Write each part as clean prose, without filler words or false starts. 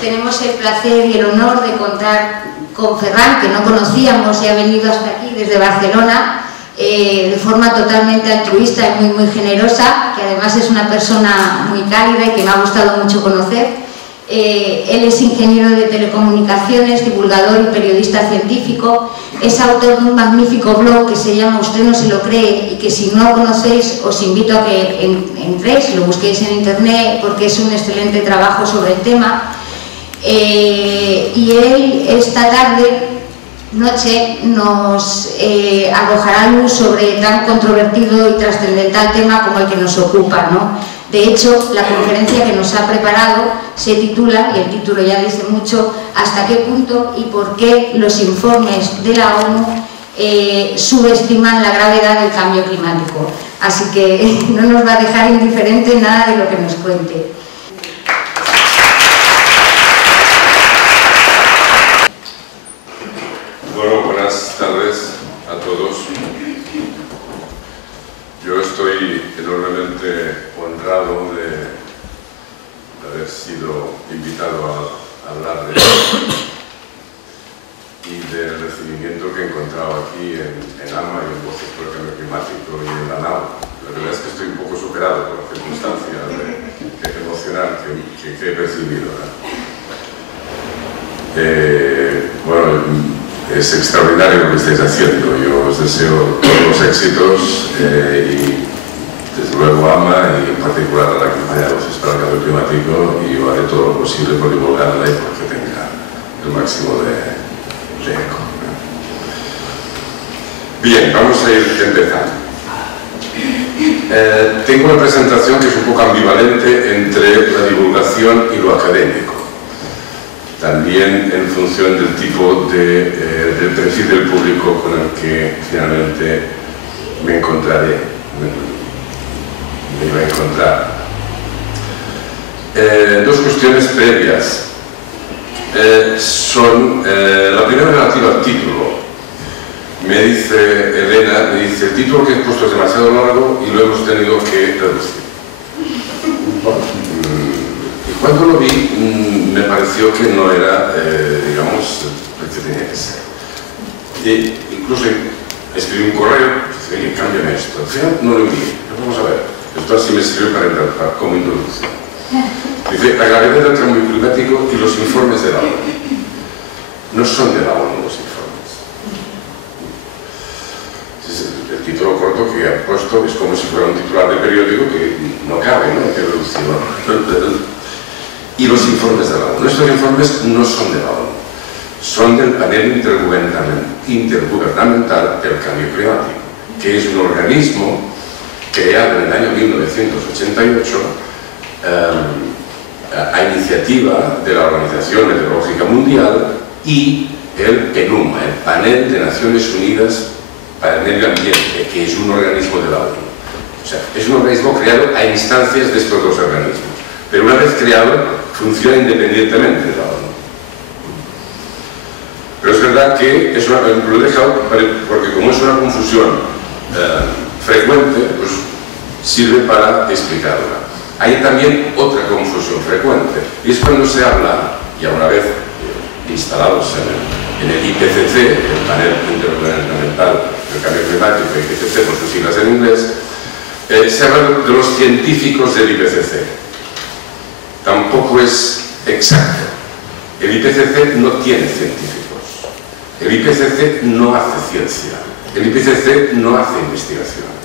tenemos el placer y el honor de contar con Ferran, que no conocíamos y ha venido hasta aquí desde Barcelona, de forma totalmente altruista y muy generosa, que además es una persona muy cálida y que me ha gustado mucho conocer. Él es ingeniero de telecomunicaciones, divulgador y periodista científico, es autor de un magnífico blog que se llama Usted no se lo cree, y que si no lo conocéis os invito a que entréis, lo busquéis en internet, porque es un excelente trabajo sobre el tema. Y él esta noche nos arrojará luz sobre tan controvertido y trascendental tema como el que nos ocupa, ¿no? De hecho, la conferencia que nos ha preparado se titula, y el título ya dice mucho, ¿hasta qué punto y por qué los informes de la ONU subestiman la gravedad del cambio climático? Así que no nos va a dejar indiferente nada de lo que nos cuente. Bueno, buenas tardes a todos. Yo estoy enormemente honrado de haber sido invitado a hablar de esto y del recibimiento que he encontrado aquí en AMA y en Voces por el Cambio Climático y en la NAO. La verdad es que estoy un poco superado por las circunstancias emocional que he percibido, ¿no? Bueno, es extraordinario lo que estáis haciendo. Yo os deseo todos los éxitos y desde luego AMA y en particular a la campaña de Voces para el Cambio Climático, y yo haré todo lo posible por divulgarla y porque tenga el máximo de eco. Bien, vamos a ir empezando. Tengo una presentación que es un poco ambivalente entre la divulgación y lo académico, también en función del tipo del perfil del público con el que finalmente me encontraré, me iba a encontrar. Dos cuestiones previas son, la primera relativa al título. Me dice Elena, el título que he puesto es demasiado largo y lo hemos tenido que reducir. Y cuando lo vi, me pareció que no era, digamos, el que tenía que ser. Incluso escribí un correo, dije, cámbiame esto. Al final no lo envié, pero vamos a ver. Esto así me sirve para como introducción. Dice, la gravedad del cambio climático y los informes de la ONU. No son de la ONU los informes. El título corto que ha puesto es como si fuera un titular de periódico que no cabe, ¿no? Que reducción. Y los informes de la ONU. Estos informes no son de la ONU, son del panel intergubernamental del cambio climático, que es un organismo creado en el año 1988 a iniciativa de la Organización Meteorológica Mundial y el PNUMA, el Panel de Naciones Unidas para el Medio Ambiente, que es un organismo de la ONU. O sea, es un organismo creado a instancias de estos dos organismos, pero una vez creado funciona independientemente de la ONU. Pero es verdad que lo he dejado porque como es una confusión frecuente, pues sirve para explicarla. Hay también otra confusión frecuente, y es cuando se habla, ya una vez instalados en el IPCC, el Panel Intergubernamental del Cambio Climático, IPCC por sus siglas en inglés, se habla de los científicos del IPCC. Tampoco es exacto. El IPCC no tiene científicos. El IPCC no hace ciencia. El IPCC no hace investigación.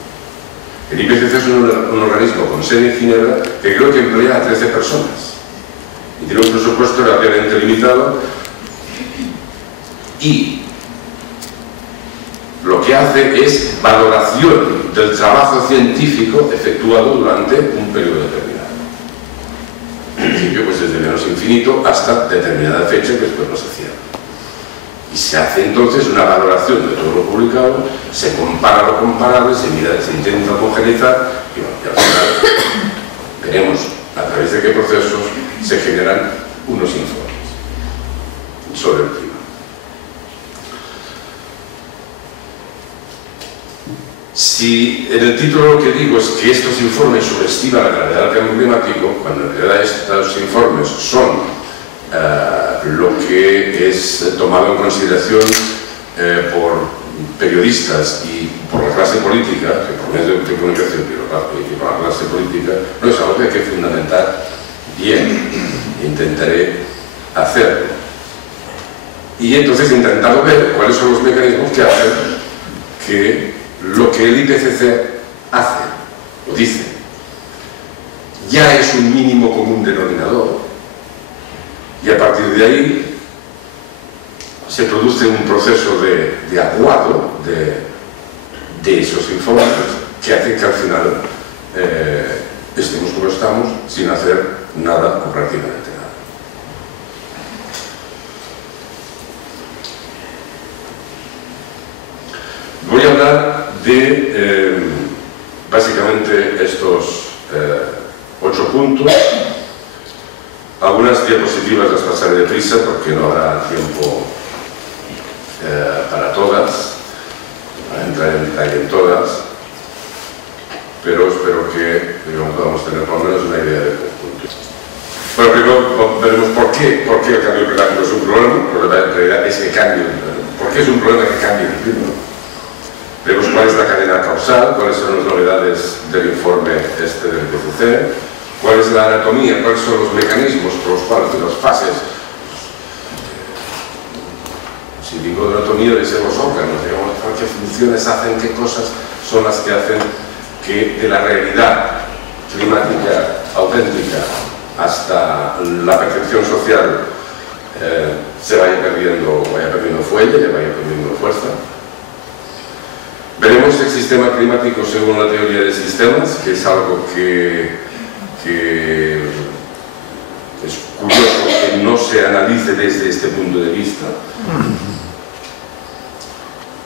El IPCC es un organismo con sede en Ginebra que creo que emplea a 13 personas y tiene un presupuesto relativamente limitado, y lo que hace es valoración del trabajo científico efectuado durante un periodo determinado. En principio, pues desde menos infinito hasta determinada fecha que después no se cierra. Y se hace entonces una valoración de todo lo publicado, se compara lo comparable, se mira, se intenta homogeneizar y, bueno, y al final veremos a través de qué procesos se generan unos informes sobre el clima. Si en el título lo que digo es que estos informes subestiman la gravedad del cambio climático, cuando en realidad estos informes son lo que es tomado en consideración por periodistas y por la clase política, que por medios de comunicación y por la clase política, no es algo que hay que fundamentar bien. Intentaré hacerlo. Y entonces he intentado ver cuáles son los mecanismos que hacen que lo que el IPCC hace o dice ya es un mínimo común denominador, y a partir de ahí se produce un proceso de aguado de esos informes que hace que al final estemos como estamos sin hacer nada o prácticamente nada. Voy a hablar de básicamente estos 8 puntos. Algunas diapositivas las pasaré deprisa porque no habrá tiempo para todas, para entrar en detalle en todas, pero espero que podamos tener por lo menos una idea del conjunto. Bueno, primero veremos por qué el cambio climático es un problema. En realidad es que cambie. ¿Por qué es un problema que cambie el clima? Veremos cuál es la cadena causal, cuáles son las novedades del informe del IPCC, cuál es la anatomía, cuáles son los mecanismos por los cuales, las fases. Si digo de anatomía, debe ser los órganos, digamos, qué funciones hacen, qué cosas son las que hacen que de la realidad climática auténtica hasta la percepción social se vaya perdiendo fuelle, vaya perdiendo fuerza. Veremos el sistema climático según la teoría de sistemas, que es algo que es curioso que no se analice desde este punto de vista.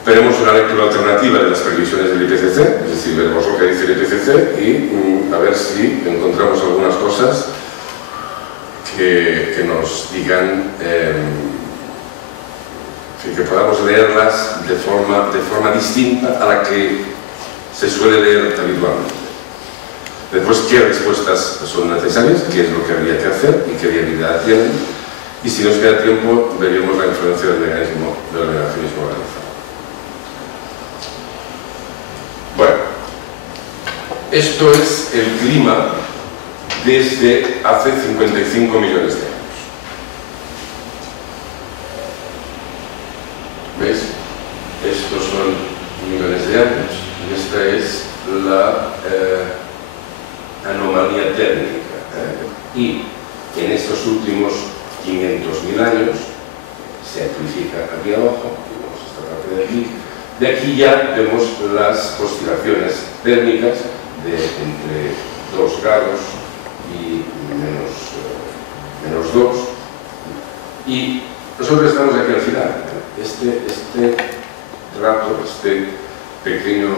Veremos una lectura alternativa de las previsiones del IPCC, es decir, veremos lo que dice el IPCC y a ver si encontramos algunas cosas que nos digan, que podamos leerlas de forma distinta a la que se suele leer habitualmente. Después, qué respuestas son necesarias, qué es lo que habría que hacer y qué viabilidad tienen, y si nos queda tiempo veremos la influencia del negacionismo organizado. Bueno, esto es el clima desde hace 55 millones de años. ¿Veis? Estos son millones de años y esta es la anomalía térmica. Y en estos últimos 500.000 años se amplifica aquí abajo, vemos esta parte de aquí. De aquí ya vemos las oscilaciones térmicas de entre 2 grados y menos 2. Y nosotros estamos aquí al final. Este rato, este pequeño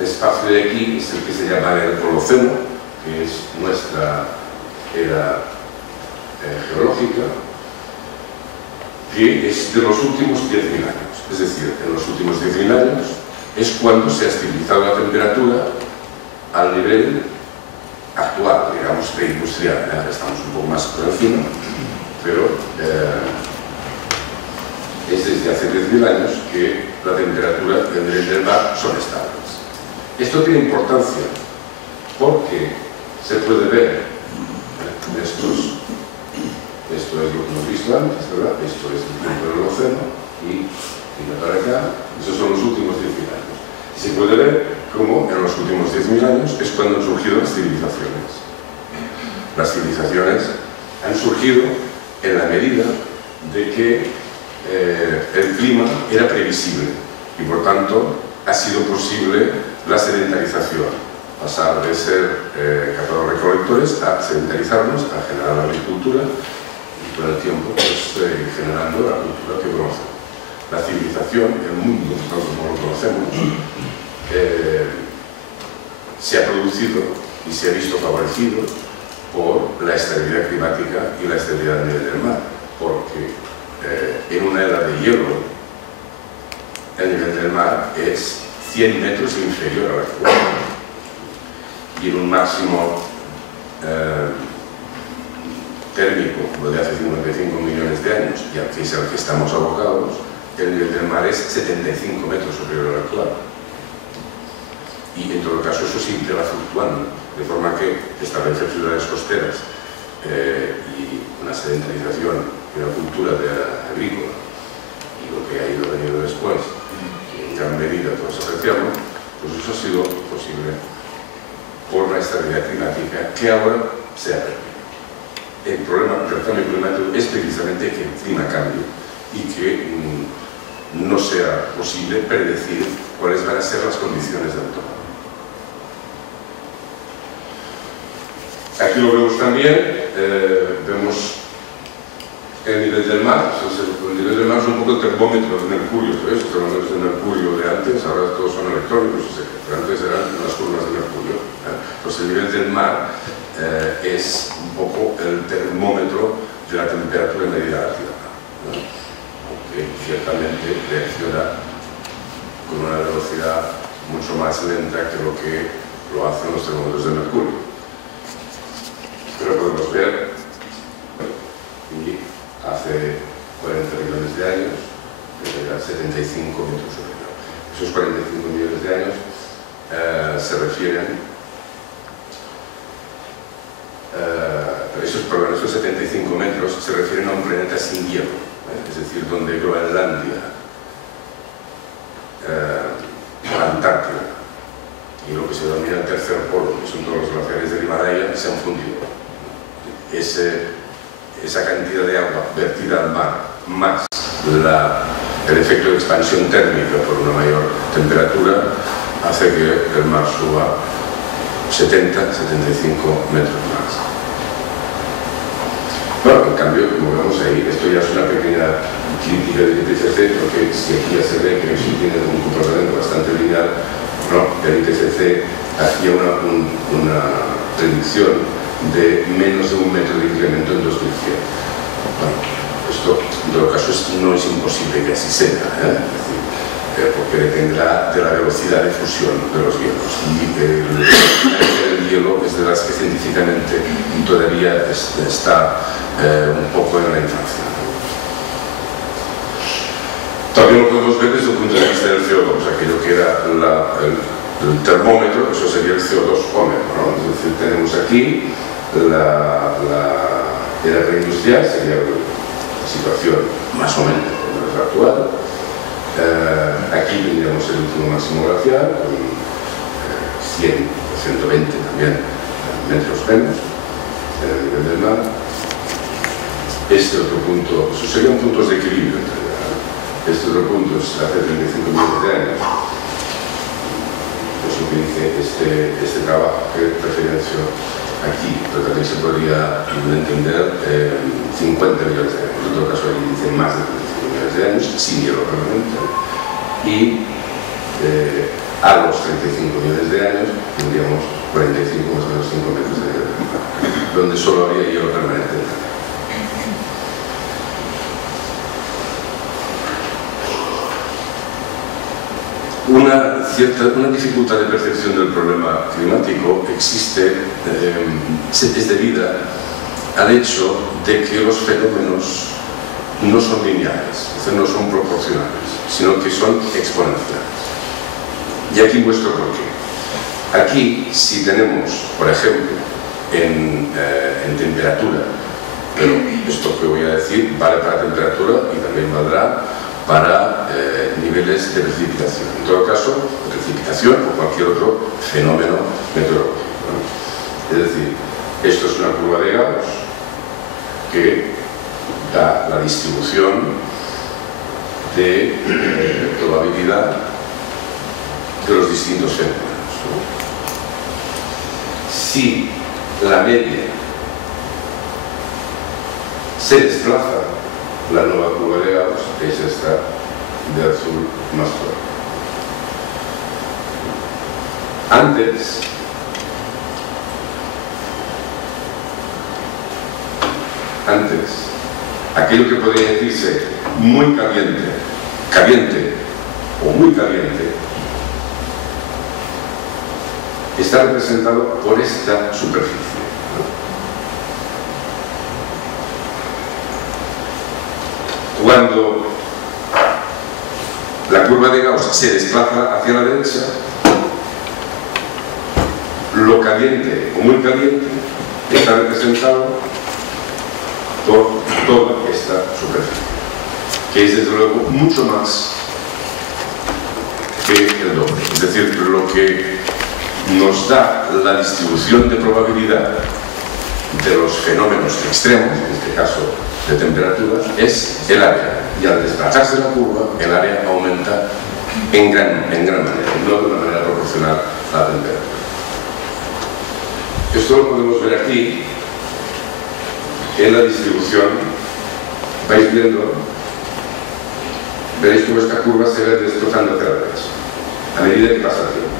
espacio de aquí es el que se llama el Holoceno, que es nuestra era geológica, que es de los últimos 10.000 años. Es decir, en los últimos 10.000 años es cuando se ha estabilizado la temperatura al nivel actual, digamos, preindustrial. Estamos un poco más por encima, pero es desde hace 10.000 años que la temperatura y el nivel del mar son estables. Esto tiene importancia porque se puede ver esto es lo que hemos visto antes, ¿verdad? Esto es el tiempo del océano y para acá, esos son los últimos 10.000 años. Y se puede ver cómo en los últimos 10.000 años es cuando han surgido las civilizaciones. Las civilizaciones han surgido en la medida de que el clima era previsible y por tanto ha sido posible la sedentarización, pasar de ser cazadores-recolectores a sedentarizarnos, a generar la agricultura y con el tiempo pues, generando la cultura que conocemos. La civilización, el mundo, tal como lo conocemos, se ha producido y se ha visto favorecido por la estabilidad climática y la estabilidad del nivel del mar, porque en una era de hielo el nivel del mar es 100 metros inferior al actual y en un máximo térmico, lo de hace que es al que estamos abocados, el nivel del mar es 75 metros superior al actual. Y en todo caso eso siempre va fluctuando, de forma que establecer ciudades costeras y una sedentarización y una cultura agrícola y lo que ha ido venido después, que en gran medida todos apreciamos, pues eso ha sido posible por la estabilidad climática que ahora se ha perdido. El problema del cambio climático es precisamente que el clima cambie y que no sea posible predecir cuáles van a ser las condiciones del entorno. Aquí lo vemos también, vemos el nivel del mar. El nivel del mar es un poco el termómetro de mercurio, ¿sabes? Los termómetros de mercurio de antes, ahora todos son electrónicos, pero antes eran las curvas de mercurio. Pues el nivel del mar es un poco el termómetro de la temperatura media de la Tierra, ¿no? Aunque ciertamente reacciona con una velocidad mucho más lenta que lo hacen los termómetros de mercurio. Pero podemos ver, y hace 40 millones de años, era 75 metros superior. Esos 45 millones de años se refieren, esos 75 metros se refieren a un planeta sin hielo, es decir, donde Groenlandia, la Antártida y lo que se denomina el tercer polo, que son todos los glaciares del Himalaya, se han fundido. Esa cantidad de agua vertida al mar, más el efecto de expansión térmica por una mayor temperatura, hace que el mar suba 70-75 metros más. Bueno, en cambio, como vemos ahí, esto ya es una pequeña crítica del IPCC, porque si aquí ya se ve que eso tiene un comportamiento bastante lineal, no, el IPCC hacía una predicción de menos de 1 metro de incremento en 2100. Bueno, esto en todo caso no es imposible que así sea, porque dependerá de la velocidad de fusión de los hielos, y el hielo es de las que científicamente todavía está un poco en la infancia. También lo podemos ver desde el punto de vista del CO2, aquello que era el termómetro, eso sería el CO2-ómetro, ¿no? Es decir, tenemos aquí la era preindustrial, sería la situación más o menos actual. Aquí tendríamos el último máximo glacial, con 100 o 120 también metros menos en el nivel del mar. Este otro punto, esos serían puntos de equilibrio en realidad. Este otro punto es hace 35 millones de años. Eso que dice este trabajo que referencio aquí, pero también se podría entender 50 millones de años. En todo caso, aquí dice más de 35 millones de años, sin hielo permanente. Y a los 35 millones de años tendríamos 45 más o menos 5 metros de nivel del mar, donde solo habría hielo permanente. Una dificultad de percepción del problema climático existe, es debida al hecho de que los fenómenos no son lineales, es decir, no son proporcionales, sino que son exponenciales. Y aquí muestro por qué. Aquí, si tenemos, por ejemplo, en temperatura, pero esto que voy a decir vale para temperatura y también valdrá para niveles de precipitación. En todo caso, precipitación o cualquier otro fenómeno meteorológico, ¿no? Es decir, esto es una curva de Gauss que da la distribución de probabilidad de los distintos fenómenos, ¿no? Si la media se desplaza, la nueva curva de Gauss es esta de azul más fuerte. Antes, aquello que podría decirse muy caliente o muy caliente, está representado por esta superficie, ¿no? cuando la curva de Gauss se desplaza hacia la derecha, lo caliente o muy caliente está representado por toda esta superficie, que es desde luego mucho más que el doble. Es decir, lo que nos da la distribución de probabilidad de los fenómenos extremos, en este caso de temperaturas, es el área. Y al desplazarse la curva, el área aumenta en gran manera, no de una manera proporcional a la temperatura. Esto lo podemos ver aquí en la distribución. Vais viendo, veréis cómo esta curva se va destrozando hacia la derecha a medida que pasa el tiempo.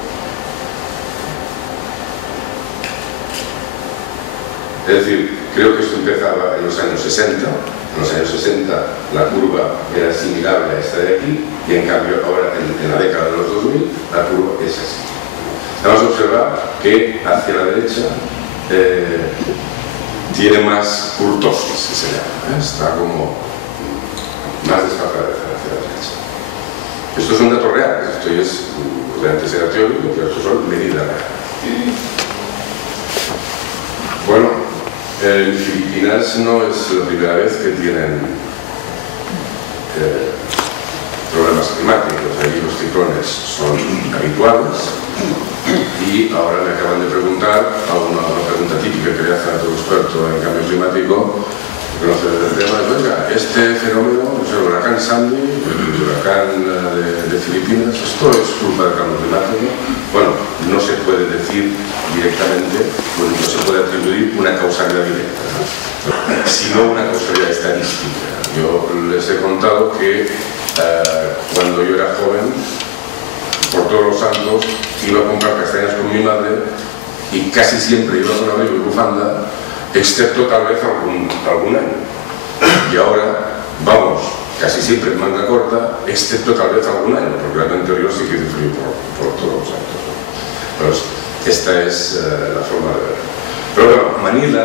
Es decir, creo que esto empezaba en los años 60. En los años 60 la curva era asimilable a esta de aquí, y en cambio ahora en la década de los 2000 la curva es así. Vamos a observar que hacia la derecha tiene más kurtosis, si se llama, está como más desfasada hacia la derecha. Estos son datos reales, esto es antes era teórico, pero estos son medidas reales. Bueno, en Filipinas no es la primera vez que tienen problemas climáticos. Allí los ciclones son habituales, y ahora me acaban de preguntar a una pregunta típica que le hacen a todo experto en cambio climático, que conoce el tema, es: oiga, este fenómeno, el huracán Sandy, el huracán de Filipinas, ¿esto es culpa del cambio climático? Bueno, no se puede decir directamente, no se puede atribuir una causalidad directa, sino una causalidad estadística. Yo les he contado que cuando yo era joven, por Todos los Santos, iba a comprar castañas con mi madre y casi siempre iba con abrigo y bufanda, excepto tal vez algún año. Y ahora vamos casi siempre en manga corta, excepto tal vez algún año, porque el año anterior sí que hizo frío por Todos los Santos. Pues esta es la forma de verlo. Pero bueno, Manila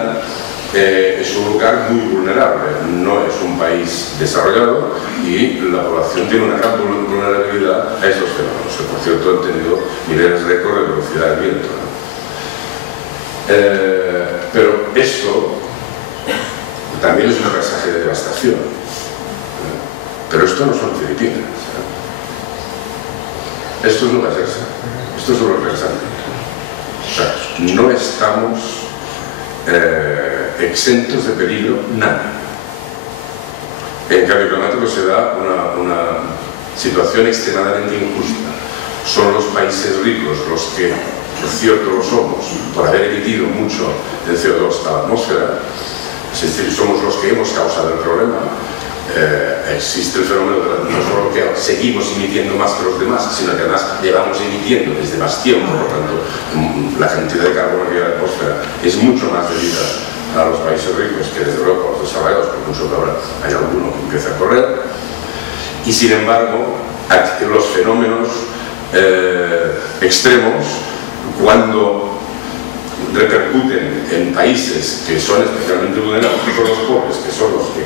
es un lugar muy vulnerable, no es un país desarrollado, y la población tiene una gran vulnerabilidad a estos fenómenos, que por cierto han tenido niveles récord de velocidad del viento, ¿no? Pero esto también es un paisaje de devastación, ¿no? Pero esto no son Filipinas, ¿no? Esto es Nueva Jersey, esto es solo el Jersey. O sea, no estamos exentos de peligro, nada. En cambio climático se da una situación extremadamente injusta. Son los países ricos los que, por cierto, lo somos, por haber emitido mucho de CO2 a la atmósfera, es decir, somos los que hemos causado el problema. Existe el fenómeno de no solo que seguimos emitiendo más que los demás, sino que además llevamos emitiendo desde más tiempo, por tanto la cantidad de carbono que hay en la atmósfera es mucho más debida a los países ricos que desde luego a los desarrollados, por mucho que ahora hay alguno que empieza a correr. Y sin embargo, los fenómenos extremos, cuando repercuten en países que son especialmente vulnerables, que son los pobres, que son los que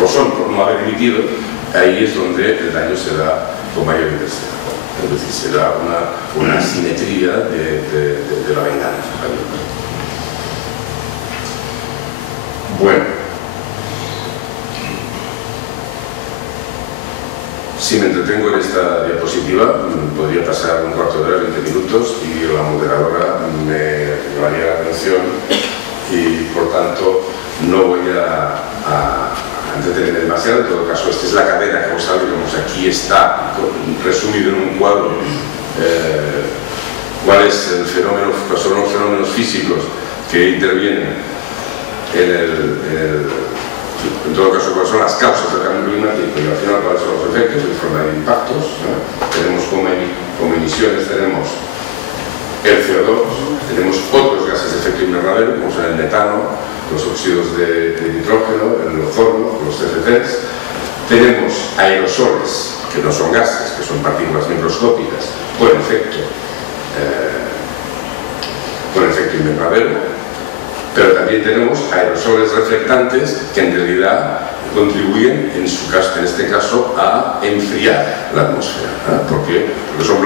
lo son por no haber emitido, ahí es donde el daño se da con mayor intensidad. Es decir, se da una asimetría de la venganza. Bueno, si me entretengo en esta diapositiva, podría pasar un cuarto de hora, 20 minutos, y la moderadora me llamaría la atención, y por tanto no voy a entretener demasiado. En todo caso, esta es la cadena causal, digamos, aquí está resumido en un cuadro cuál es el fenómeno, cuáles son los fenómenos físicos que intervienen en todo caso cuáles son las causas del cambio climático, y al final cuáles son los efectos en forma de impactos, ¿no? Tenemos como emisiones, tenemos el CO2, tenemos otros gases de efecto invernadero, como son el metano, los óxidos de nitrógeno, el ozono, los CFCs. Tenemos aerosoles, que no son gases, que son partículas microscópicas con efecto invernadero, pero también tenemos aerosoles reflectantes, que en realidad contribuyen, en este caso, a enfriar la atmósfera, porque son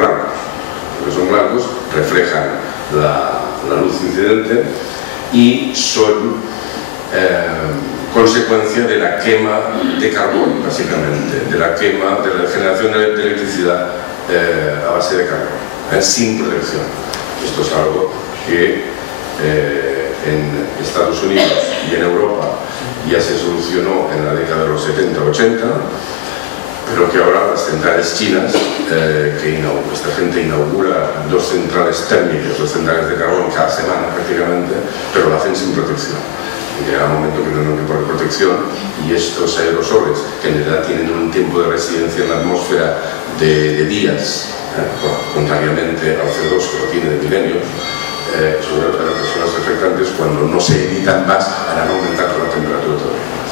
blancos, reflejan la luz incidente y son consecuencia de la quema de carbón, básicamente, de la generación de electricidad a base de carbón, sin protección. Esto es algo que en Estados Unidos y en Europa ya se solucionó en la década de los 70-80, pero que ahora las centrales chinas, esta gente inaugura 2 centrales térmicas, 2 centrales de carbón cada semana prácticamente, pero lo hacen sin protección. Llega un momento que no tienen que poner protección, y estos aerosoles, que en realidad tienen un tiempo de residencia en la atmósfera de días, contrariamente al CO2 que lo tiene de milenios, sobre las personas afectantes, cuando no se emitan más, harán aumentar la temperatura todavía más.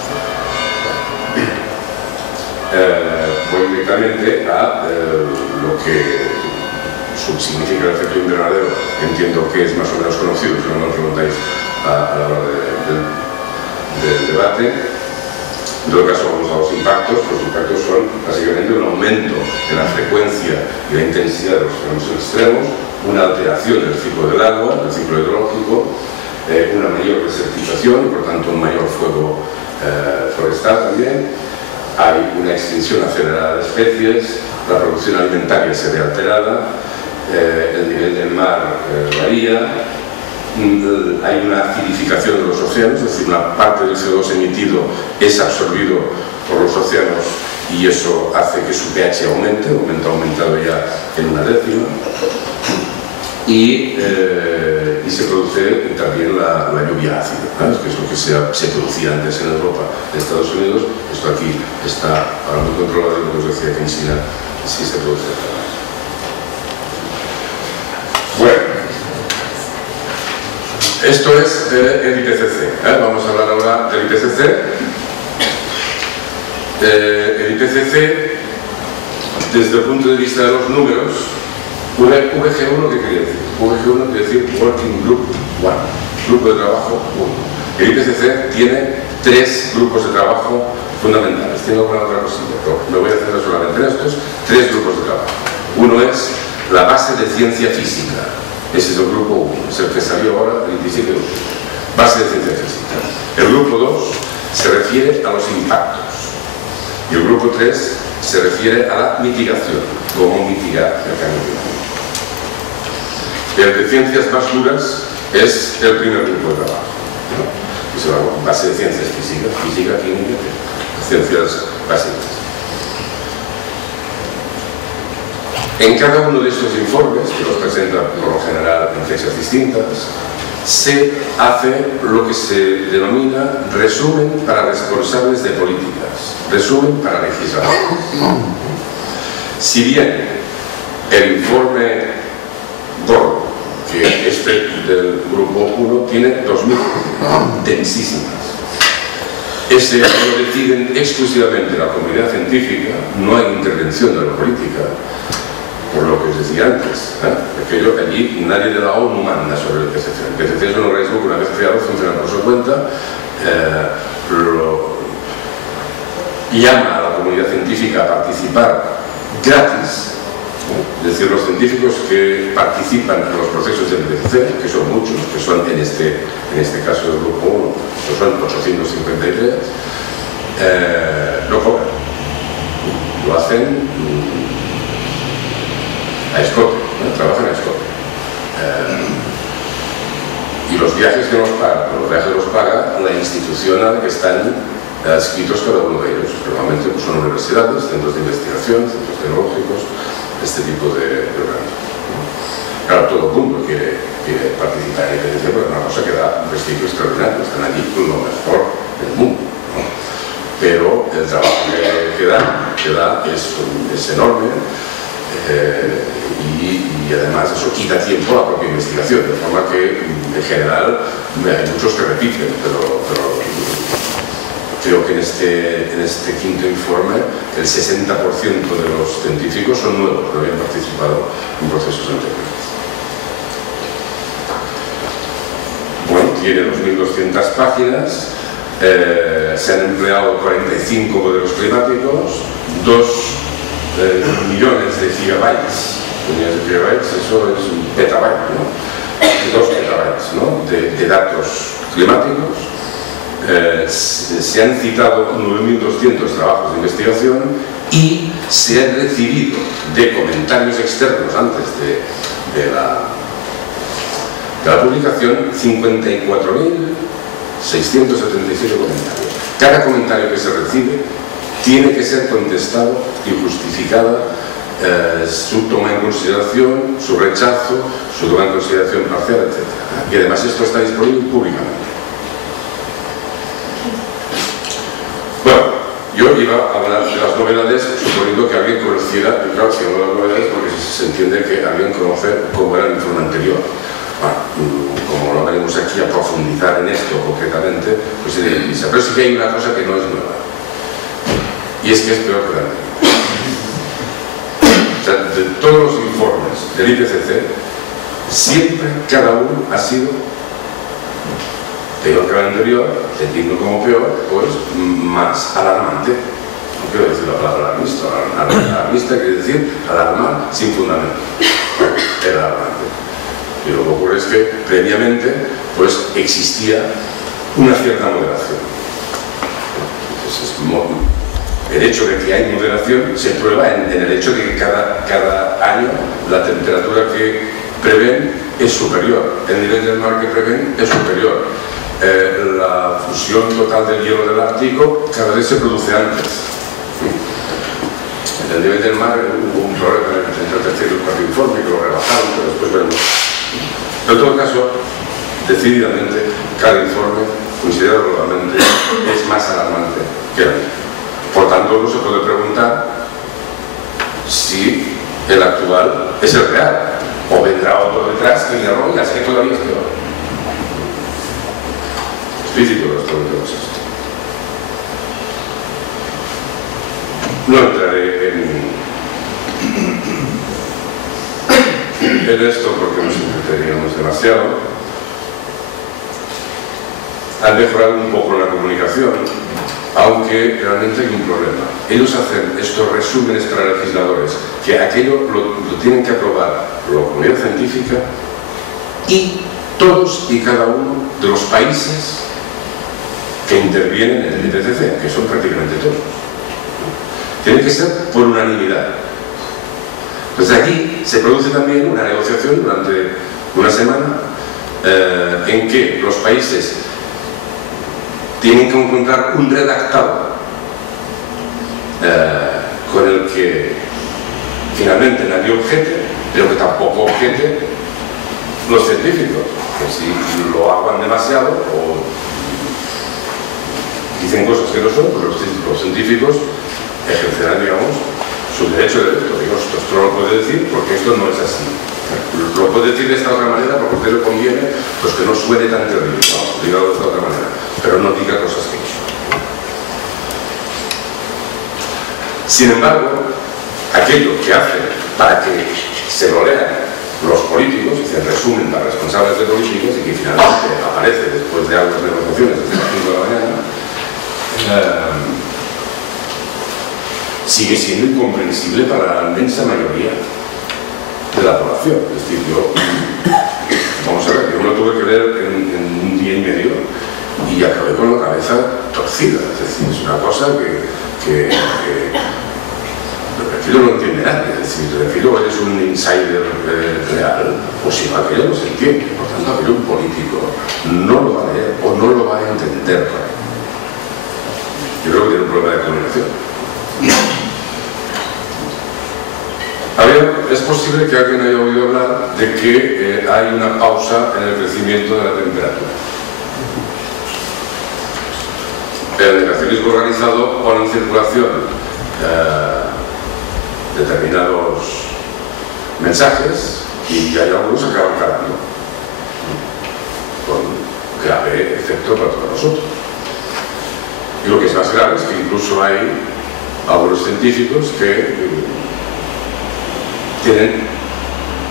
Voy directamente a lo que significa el efecto invernadero, que entiendo que es más o menos conocido, si no me lo preguntáis a la hora del debate. En todo caso, vamos a los impactos. Los impactos son básicamente un aumento en la frecuencia y la intensidad de los fenómenos extremos, una alteración del ciclo del agua, del ciclo hidrológico, una mayor desertización y por tanto un mayor fuego forestal también. Hay una extinción acelerada de especies, la producción alimentaria se ve alterada, el nivel del mar varía, hay una acidificación de los océanos, es decir, una parte del CO2 emitido es absorbido por los océanos y eso hace que su pH aumente, ha aumentado ya en 1/10, y se produce también la lluvia ácida, ¿no? Que es lo que se producía antes en Europa, en Estados Unidos. Esto aquí está ahora muy controlado, lo que os decía que en China sí se produce. Bueno, esto es el IPCC. Vamos a hablar ahora del IPCC. El IPCC, desde el punto de vista de los números, VG1, ¿qué quiere decir? VG1 quiere decir Working Group 1, grupo de trabajo 1. El IPCC tiene 3 grupos de trabajo fundamentales. Tiene alguna otra cosilla, pero me voy a centrar solamente en estos 3 grupos de trabajo. Uno es la base de ciencia física. Ese es el grupo 1, es el que salió ahora el 27 de octubre. Base de ciencia física. El grupo 2 se refiere a los impactos. Y el grupo 3 se refiere a la mitigación, cómo mitigar el cambio climático. El de ciencias más duras es el primer grupo de trabajo, ¿no? Que se llama base de ciencias físicas, física, química, ciencias básicas. En cada uno de estos informes, que los presentan por lo general en fechas distintas, se hace lo que se denomina resumen para responsables de políticas, resumen para legisladores. Si bien el informe gordo, que este del grupo 1 tiene 2.000 densísimas, ese lo deciden exclusivamente la comunidad científica, no hay intervención de la política, por lo que os decía antes, porque allí nadie de la ONU manda sobre el PCC. El PCC es un organismo que una vez creado funciona por su cuenta, llama a la comunidad científica a participar gratis, es decir, los científicos que participan en los procesos del PCC, que son muchos, que son en este caso del grupo 1, que son 853, no cobran, lo hacen a escote, ¿no? Trabajan a escote. Y los viajes que nos pagan, los paga la institución a la que están adscritos cada uno de ellos. Normalmente pues, son universidades, centros de investigación, centros tecnológicos, este tipo de organismos. Claro, todo el mundo quiere participar en el IPCC, pero es una cosa que da un prestigio extraordinario, están allí con lo mejor del mundo, ¿no? Pero el trabajo que da es enorme. Y además eso quita tiempo a la propia investigación, de forma que en general hay muchos que repiten, pero creo que en este quinto informe el 60% de los científicos son nuevos, no habían participado en procesos anteriores. Bueno, tiene 2.200 páginas, se han empleado 45 modelos climáticos, 2 millones de gigabytes. Eso es un petabyte, ¿no? 2 petabytes, ¿no? de datos climáticos. Se han citado 9.200 trabajos de investigación y se han recibido de comentarios externos antes de la publicación 54.677 comentarios. Cada comentario que se recibe tiene que ser contestado y justificada su toma en consideración, su rechazo, su toma en consideración parcial, etc. Y además esto está disponible públicamente. Bueno, yo iba a hablar de las novedades suponiendo que alguien conociera, y claro, si hablo de las novedades porque se entiende que alguien conoce cómo era el informe anterior. Bueno, como no venimos aquí a profundizar en esto concretamente, pues se debe prisa. Pero sí que hay una cosa que no es nueva, y es que es peor que la anterior. O sea, de todos los informes del IPCC, siempre cada uno ha sido peor que el anterior, entendiendo como peor, pues más alarmante. No quiero decir la palabra alarmista. Alarmista quiere decir alarmar sin fundamento. Era alarmante. Y lo que ocurre es que previamente pues existía una cierta moderación. Entonces, el hecho de que hay moderación se prueba en el hecho de que cada año la temperatura que prevén es superior, el nivel del mar que prevén es superior. La fusión total del hielo del Ártico cada vez se produce antes. En el nivel del mar hubo un problema entre el tercer y el cuarto informe que lo rebajaron, pero después veremos. Pero en todo caso, decididamente, cada informe, considerado globalmente, es más alarmante que el anterior. Por tanto, uno se puede preguntar si el actual es el real, o vendrá otro detrás que dirá, no, es que todavía es peor. Explícito los problemas. No entraré en esto porque nos entreteníamos demasiado. Han mejorado un poco la comunicación, aunque realmente hay un problema. Ellos hacen estos resúmenes para legisladores, que aquello lo tienen que aprobar la comunidad científica y todos y cada uno de los países que intervienen en el IPCC, que son prácticamente todos. Tiene que ser por unanimidad. Entonces aquí se produce también una negociación durante una semana en que los países tienen que encontrar un redactado con el que finalmente nadie objete, pero que tampoco objete los científicos, que si lo hagan demasiado o dicen cosas que no son, pues los científicos ejercerán, digamos, su derecho de veto. Digo, esto no lo puede decir porque esto no es así. Lo puede decir de esta otra manera porque a usted le conviene, pues que no suene tan terrible, ¿no? Dígalo de esta otra manera, pero no diga cosas que no son. Sin embargo, aquello que hace para que se lo lean los políticos, y se resumen para responsables de políticos, y que finalmente aparece después de altas negociaciones desde las 5 de la mañana, sigue siendo incomprensible para la inmensa mayoría de la población. Es decir, vamos a ver, yo lo tuve que leer en un día y medio y acabé con la cabeza torcida. Es decir, es una cosa que Refilo no entiende nadie. Es decir, Refilo es un insider real, o si no, aquello no se entiende. Por tanto, aquello un político no lo va a leer o no lo va a entender. Yo creo que tiene un problema de comunicación. A ver, es posible que alguien haya oído hablar de que hay una pausa en el crecimiento de la temperatura. El negacionismo organizado pone en circulación determinados mensajes y hay algunos que acaban calando con grave efecto para todos nosotros. Y lo que es más grave es que incluso hay algunos científicos que tienen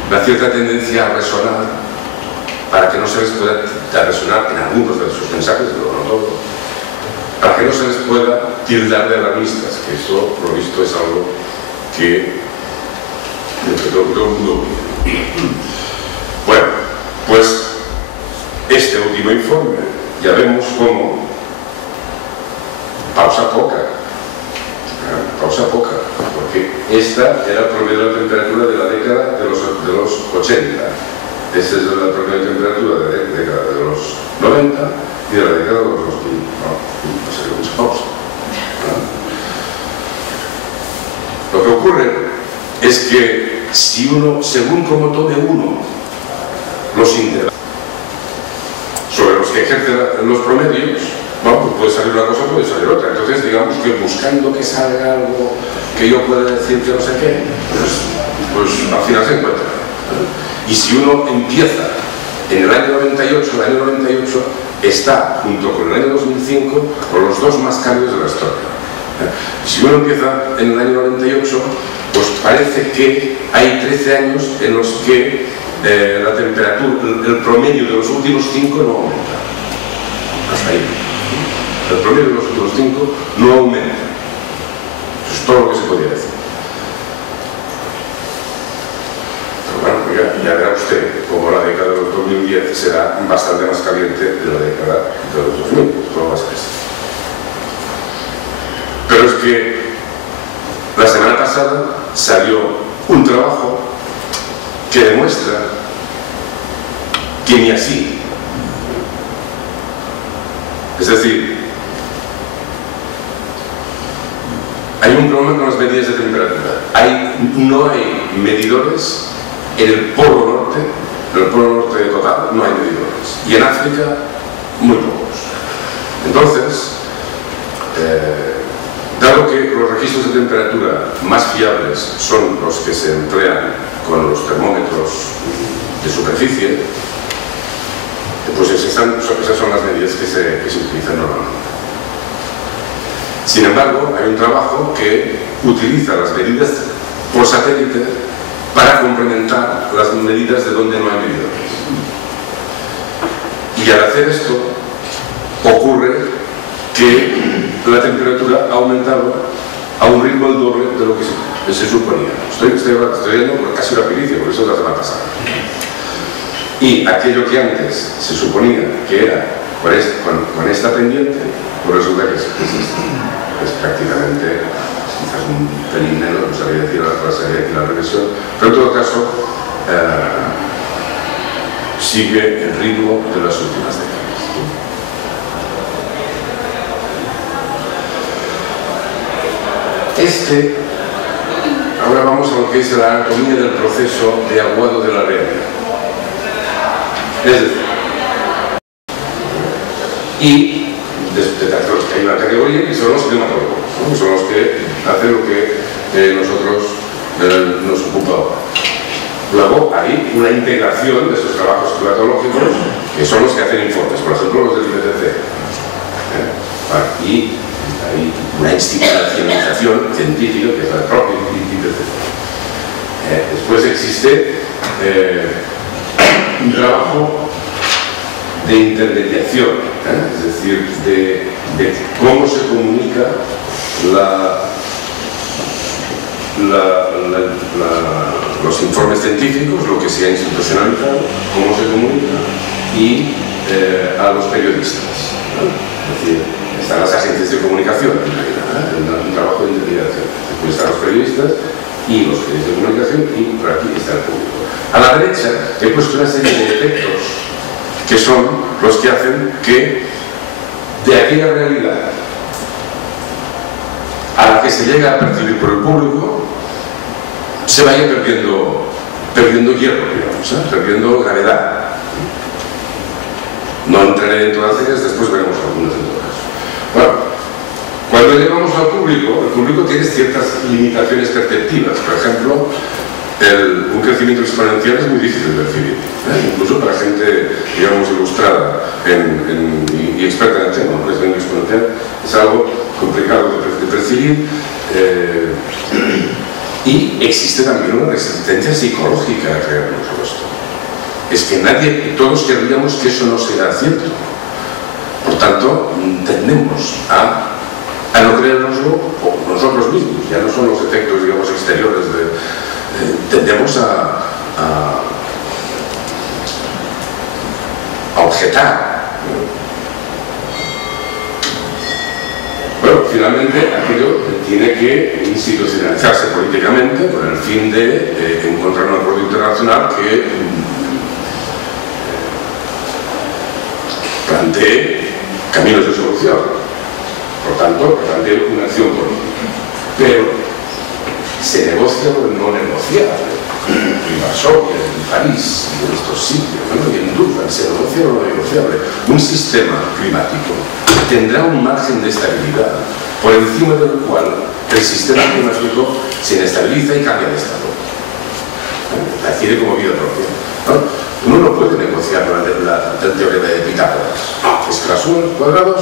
una cierta tendencia a resonar para que no se les pueda resonar en algunos de sus mensajes, pero no todos, para que no se les pueda tildar de alarmistas, que eso, por lo visto, es algo que todo el mundo pide. Bueno, pues este último informe ya vemos cómo pausa poca, porque esta era el promedio de la temperatura de la década de los 80, esta es la promedio de temperatura de la década de los 90 y de la década de los 2000. No sería mucha pausa. Lo que ocurre es que si uno, según como tome uno los intervalos sobre los que ejerce los promedios, bueno, pues puede salir una cosa, puede salir otra. Entonces, digamos que buscando que salga algo que yo pueda decir que no sé qué, pues al final se encuentra. Y si uno empieza en el año 98, el año 98 está, junto con el año 2005, con los dos más cálidos de la historia. Y si uno empieza en el año 98, pues parece que hay 13 años en los que la temperatura, el promedio de los últimos 5 no aumenta. Hasta ahí. El promedio de los últimos 5 no aumenta. Eso es todo lo que se podría decir. Pero bueno, ya verá usted cómo la década de los 2010 será bastante más caliente de la década de los 2000. Todo va a ser así. Pero es que la semana pasada salió un trabajo que demuestra que ni así. Es decir, hay un problema con las medidas de temperatura. No hay medidores en el polo norte, total no hay medidores. Y en África, muy pocos. Entonces, dado que los registros de temperatura más fiables son los que se emplean con los termómetros de superficie, pues esas son las medidas que se utilizan normalmente. Sin embargo, hay un trabajo que utiliza las medidas por satélite para complementar las medidas de donde no hay medidores. Y al hacer esto, ocurre que la temperatura ha aumentado a un ritmo del doble de lo que se suponía. Estoy yendo por casi una pericia, por eso es la semana pasada. Y aquello que antes se suponía que era con esta pendiente, pues resulta que es prácticamente, quizás un pelín menos, no sabría decir la regresión, pero en todo caso sigue el ritmo de las últimas décadas. Ahora vamos a lo que es la anatomía del proceso de aguado de la realidad. Es decir, y hay una categoría que son los climatólogos, ¿no? Que son los que hacen lo que nosotros nos ocupa ahora. Luego hay una integración de esos trabajos climatológicos que son los que hacen informes, por ejemplo los del IPCC. Y hay una institucionalización científica que es la propia IPCC. Después existe un trabajo de intermediación, es decir, de cómo se comunica los informes científicos, lo que se ha institucionalizado, cómo se comunica, y a los periodistas. Es decir, están las agencias de comunicación, en realidad, un trabajo de intermediación. Después están los periodistas y los medios de comunicación, y por aquí está el público. A la derecha he puesto una serie de efectos que son los que hacen que de aquella realidad a la que se llega a percibir por el público se vaya perdiendo hierro, digamos, perdiendo gravedad. No entraré en todas ellas, después veremos algunas en todo caso. Bueno, cuando llegamos al público, el público tiene ciertas limitaciones perceptivas. Por ejemplo, un crecimiento exponencial es muy difícil de percibir, incluso para gente, digamos, ilustrada y experta en el tema. Un crecimiento exponencial es algo complicado de percibir, y existe también una resistencia psicológica a creernos todo esto. Es que todos querríamos que eso no sea cierto. Por tanto, tendemos a a no creérnoslo nosotros mismos. Ya no son los efectos, digamos, exteriores tendemos a objetar. Bueno, finalmente aquello tiene que institucionalizarse políticamente con el fin de encontrar un acuerdo internacional que plantee caminos de solución. Por tanto, plantee una acción política. Pero se negocia lo no negociable. En Varsovia, en París, y en estos sitios, ¿no? Y en Durban, se negocia lo no negociable. Un sistema climático tendrá un margen de estabilidad por encima del cual el sistema climático se inestabiliza y cambia de estado. La adquiere como vida propia, ¿no? Uno no puede negociar la teoría de Pitágoras. Es que la suma de los cuadrados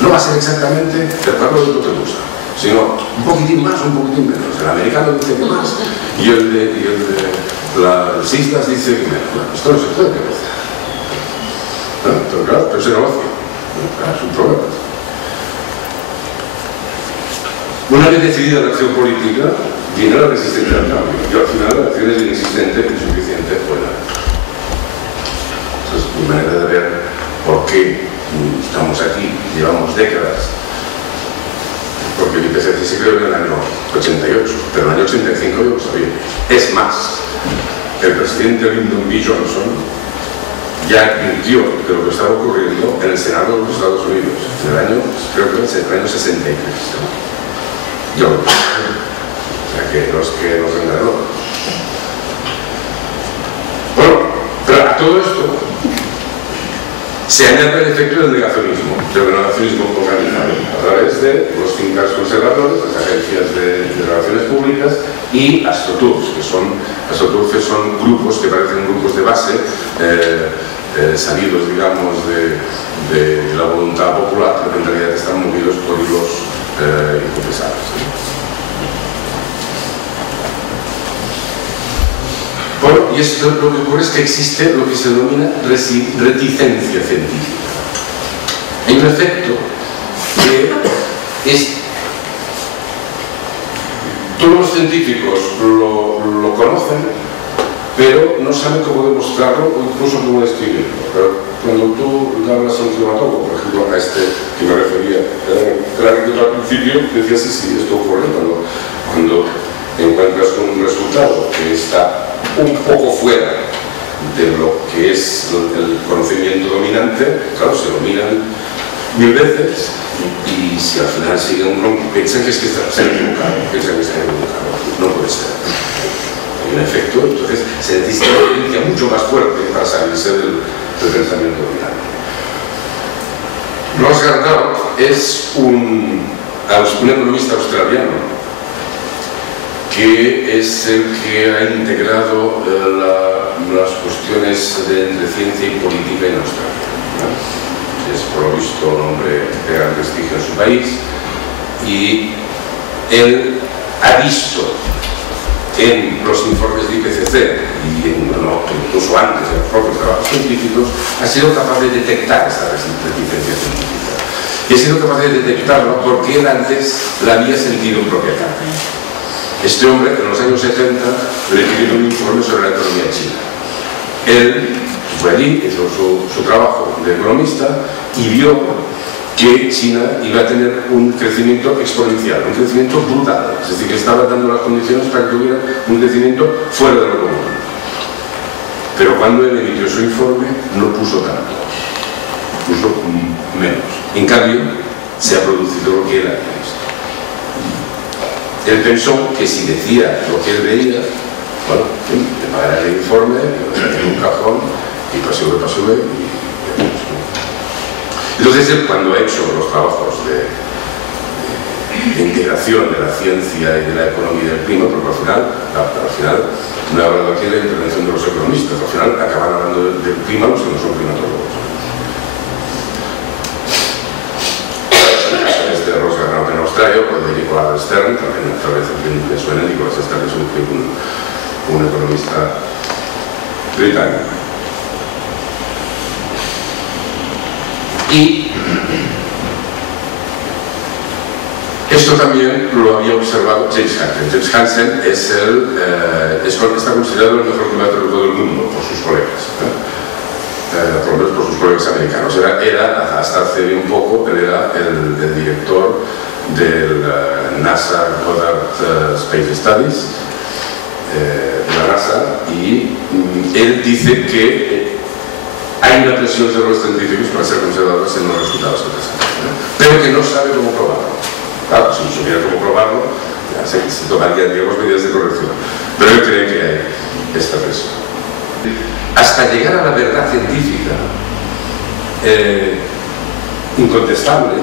no va a ser exactamente el cuadrado de Hipotenusa, sino un poquitín más o un poquitín menos. El americano dice que más y el de las islas dice que menos. Bueno, esto no se puede negociar. ¿No? Entonces, claro, pero se negocia. Claro, es un problema. Una vez decidida la acción política, viene la resistencia al cambio. Y al final la acción es inexistente, insuficiente, buena. Esa es mi manera de ver por qué estamos aquí, llevamos décadas. Porque el IPCC se creó en el año 88, pero en el año 85 yo lo sabía. Es más, el presidente Lyndon B. Johnson ya advirtió de lo que estaba ocurriendo en el Senado de los Estados Unidos, en el año, creo que es el año 63. Yo, o sea, que los que nos vengaron. Bueno, pero a todo esto se añade el efecto del negacionismo organizado a través de los fincas conservadores, las agencias de relaciones públicas y astroturfs, que son grupos que parecen grupos de base salidos, digamos, de la voluntad popular, pero en realidad están movidos por hilos inconfesables. Bueno, y esto lo que ocurre es que existe lo que se denomina reticencia científica. Hay un efecto que es... Todos los científicos lo conocen, pero no saben cómo demostrarlo o incluso cómo describirlo. Pero cuando tú hablas a un climatólogo, por ejemplo, a este que me refería, que al principio decía sí, esto ocurre cuando encuentras un resultado que está un poco fuera de lo que es el conocimiento dominante, claro, se dominan 1000 veces y si al final siguen piensan que es que se han equivocado, no puede ser. Hay un efecto, entonces se necesita una evidencia mucho más fuerte para salirse del pensamiento dominante. Ross Garnaut es un economista australiano que es el que ha integrado las cuestiones entre ciencia y política en Australia, ¿no? Es por lo visto un hombre de gran prestigio en su país y él ha visto en los informes de IPCC y incluso antes en los propios trabajos científicos, ha sido capaz de detectar esa reticencia científica y ha sido capaz de detectarlo porque él antes la había sentido en propia carne. Este hombre, en los años 70, le pidió un informe sobre la economía china. Él fue allí, hizo su trabajo de economista y vio que China iba a tener un crecimiento exponencial, un crecimiento brutal. Es decir, que estaba dando las condiciones para que tuviera un crecimiento fuera de lo común. Pero cuando él emitió su informe, no puso tanto, puso menos. En cambio, se ha producido lo que él había visto. Él pensó que si decía lo que él veía, bueno, le pagaría el informe, lo dejaría en un cajón y pasó. Entonces él, cuando ha hecho los trabajos de integración de la ciencia y de la economía y del clima, porque al final no he hablado aquí de la intervención de los economistas, al final acaban hablando del clima los que no son climatólogos. De Ross Garnaut en Australia, o de Nicholas Stern, también tal vez me suena. Nicholas Stern es un economista británico. Y Esto también lo había observado James Hansen. James Hansen está considerado el mejor climatólogo del mundo por sus colegas, por lo menos por sus colegas americanos. Hasta hace un poco, él era el director del NASA Goddard Space Studies, de la NASA, y él dice que hay una presión sobre los científicos para ser conservadores en los resultados que presentan, pero que no sabe cómo probarlo. Claro, si supiera cómo probarlo, ya se tomarían, digamos, medidas de corrección. Pero él cree que hay esta presión. Hasta llegar a la verdad científica incontestable,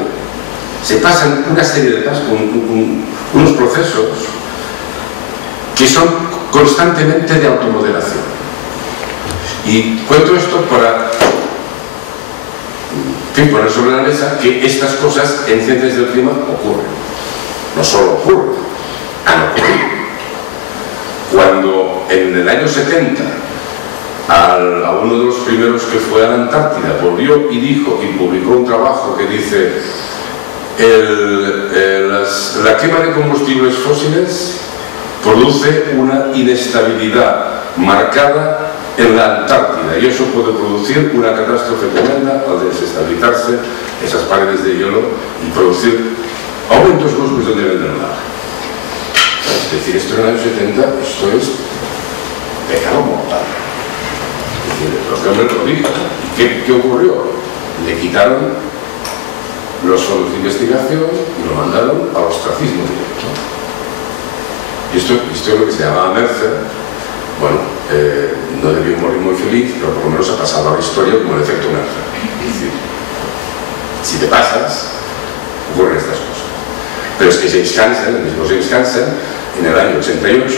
se pasan una serie de pasos, unos procesos que son constantemente de automodelación. Y cuento esto para poner sobre la mesa que estas cosas en ciencias del clima ocurren. No solo ocurren, han ocurrido. Cuando en el año 70 a uno de los primeros que fue a la Antártida volvió y dijo y publicó un trabajo que dice la quema de combustibles fósiles produce una inestabilidad marcada en la Antártida y eso puede producir una catástrofe tremenda al desestabilizarse esas paredes de hielo y producir aumentos bruscos del nivel del mar. Es decir, esto en el año 70, esto es pecado mortal. Es decir, los hombres lo dijo. ¿Qué ocurrió? Le quitaron los fondos de investigación y lo mandaron al ostracismo directo. Y esto es lo que se llamaba Mercer. Bueno, no debió morir muy feliz, pero por lo menos ha pasado a la historia como el efecto Mercer. Es decir, si te pasas, ocurren estas cosas. Pero es que James Hansen, el mismo James Hansen, en el año 88,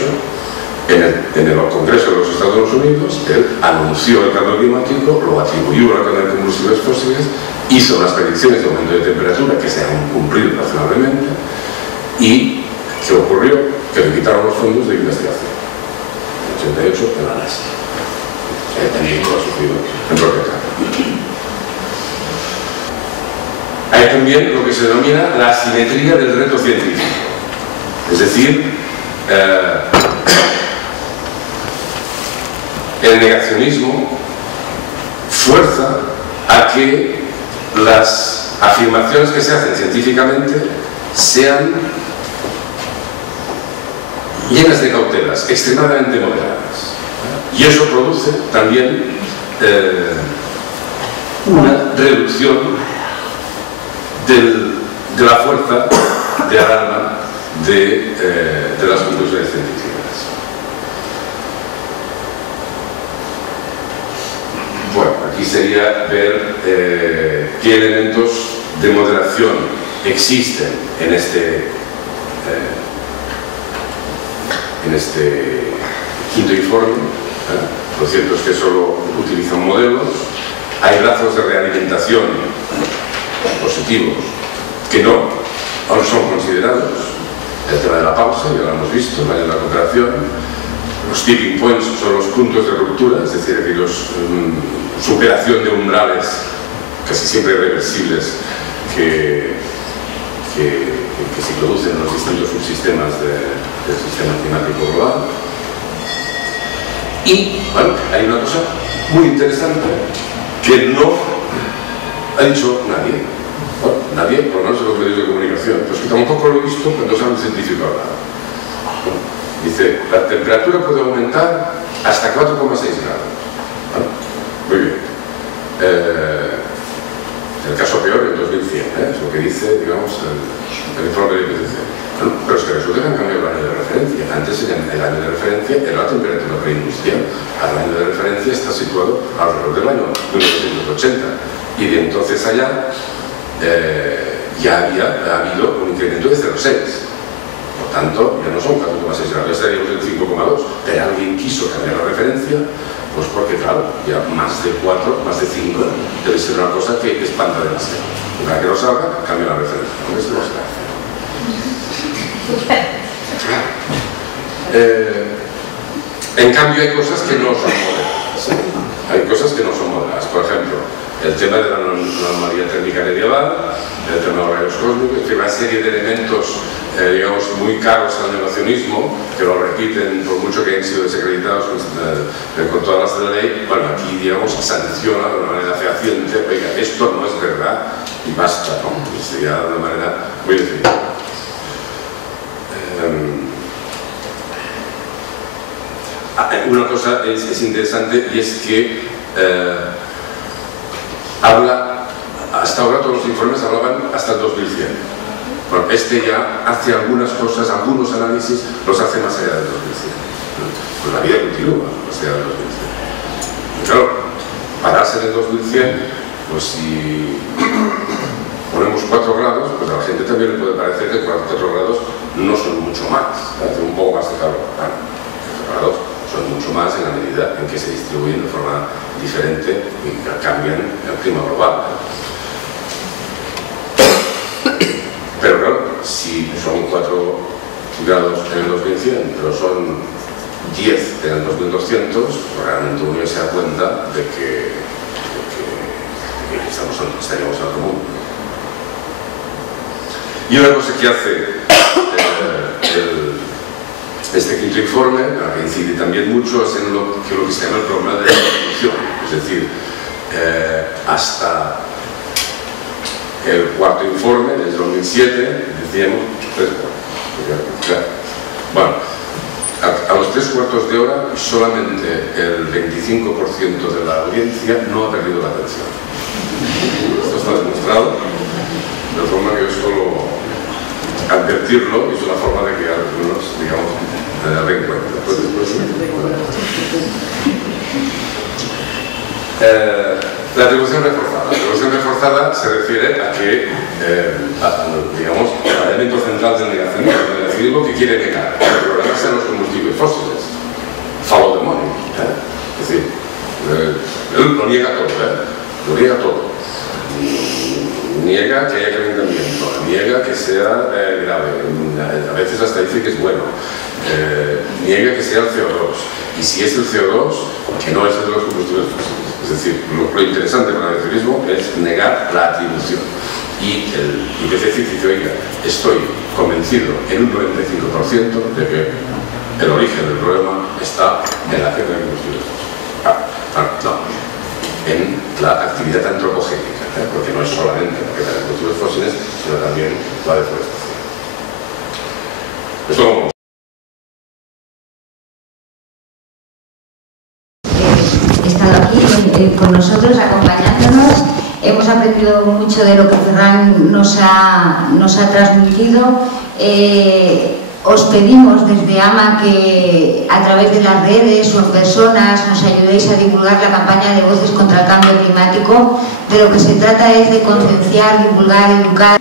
en el Congreso de los Estados Unidos, él anunció el cambio climático, lo atribuyó a la cadena de combustibles fósiles, hizo unas predicciones de aumento de temperatura que se han cumplido razonablemente, y ¿qué ocurrió? Que le quitaron los fondos de investigación. 88 en la NASA. También lo ha sufrido en Roqueta. Hay también lo que se denomina la asimetría del reto científico. Es decir, el negacionismo fuerza a que las afirmaciones que se hacen científicamente sean llenas de cautelas, extremadamente moderadas. Y eso produce también una reducción de la fuerza de alarma de las conclusiones científicas. Bueno, aquí sería ver qué elementos de moderación existen en este quinto informe. Lo cierto es que solo utilizan modelos. Hay brazos de realimentación positivos que no aún son considerados. El tema de la pausa, ya lo hemos visto, la de la cooperación. Los tipping points son los puntos de ruptura, es decir, aquellos superación de umbrales casi siempre irreversibles que se producen en los distintos subsistemas del sistema climático global. Y, bueno, hay una cosa muy interesante que no ha dicho nadie. Bueno, nadie, por lo menos en los medios de comunicación, pero es que tampoco lo he visto cuando sale un científico hablado. Dice, la temperatura puede aumentar hasta 4,6 grados. ¿Vale? Muy bien. El caso peor en 2100, es lo que dice, digamos, el informe de IPCC. Bueno, pero es que resulta que han cambiado el año de referencia. Antes el año de referencia era la temperatura preindustrial. El año de referencia está situado alrededor del año 1980. Y de entonces allá ya ha habido un incremento de 0,6. Por tanto, ya no son 4,6 grados, ya estaríamos en 5,2. Pero alguien quiso cambiar la referencia, pues porque, claro, ya más de 4, más de 5, debe ser una cosa que espanta demasiado. Y para que no salga, cambia la referencia. Aunque esto no se hace. En cambio, hay cosas que no son moderadas. Hay cosas que no son moderadas. Por ejemplo, el tema de la anomalía térmica medieval, el tema de los rayos cósmicos, es decir, una serie de elementos digamos, muy caros al negacionismo, que lo repiten por mucho que hayan sido desacreditados con todas las de la ley. Bueno, aquí, digamos, sanciona de una manera fehaciente, oiga, esto no es verdad y basta, ¿no? Sería de una manera muy definida. Una cosa es interesante, y es que habla, hasta ahora todos los informes hablaban hasta el 2100. Bueno, este ya hace algunas cosas, algunos análisis los hace más allá del 2100. Pues la vida continúa más allá del 2100. Y claro, pararse en el 2100, pues si ponemos 4 grados, pues a la gente también le puede parecer que 4 grados no son mucho más, hace un poco más de calor. 4 grados son mucho más en la medida en que se distribuyen de forma diferente y cambian el clima global. Pero claro, si son 4 grados en el 2100, pero son 10 en el 2200, pues realmente uno se da cuenta de que estaríamos en otro mundo. Y una cosa que hace este quinto informe, que incide también mucho, es en lo que se llama el problema de la distribución. Es decir, hasta el cuarto informe, desde 2007, decíamos 3 cuartos. Bueno, a los 3 cuartos de hora, solamente el 25% de la audiencia no ha perdido la atención. Esto está demostrado, de forma que yo solo advertirlo es una forma de que algunos, digamos, den cuenta. La atribución reforzada. La atribución reforzada se refiere a que, digamos, al elemento central del negacionismo. El negacionismo que quiere negar que el problema sean los combustibles fósiles. Follow the money. Es decir, él lo niega todo, lo niega todo. Niega que haya calentamiento, niega que sea grave, a veces hasta dice que es bueno, niega que sea el CO2, y si es el CO2, que no es el de los combustibles fósiles. Es decir, lo interesante para el negacionismo es negar la atribución. Y el IPCC dice, oiga, estoy convencido en un 95% de que el origen del problema está en la quema de combustibles fósiles. No, en la actividad antropogénica, porque no es solamente la quema de combustibles fósiles, sino también la deforestación. Esto como aquí con nosotros, acompañándonos. Hemos aprendido mucho de lo que Ferran nos ha transmitido. Os pedimos desde AMA que a través de las redes o en personas nos ayudéis a divulgar la campaña de Voces contra el Cambio Climático. De lo que se trata es de concienciar, divulgar, educar.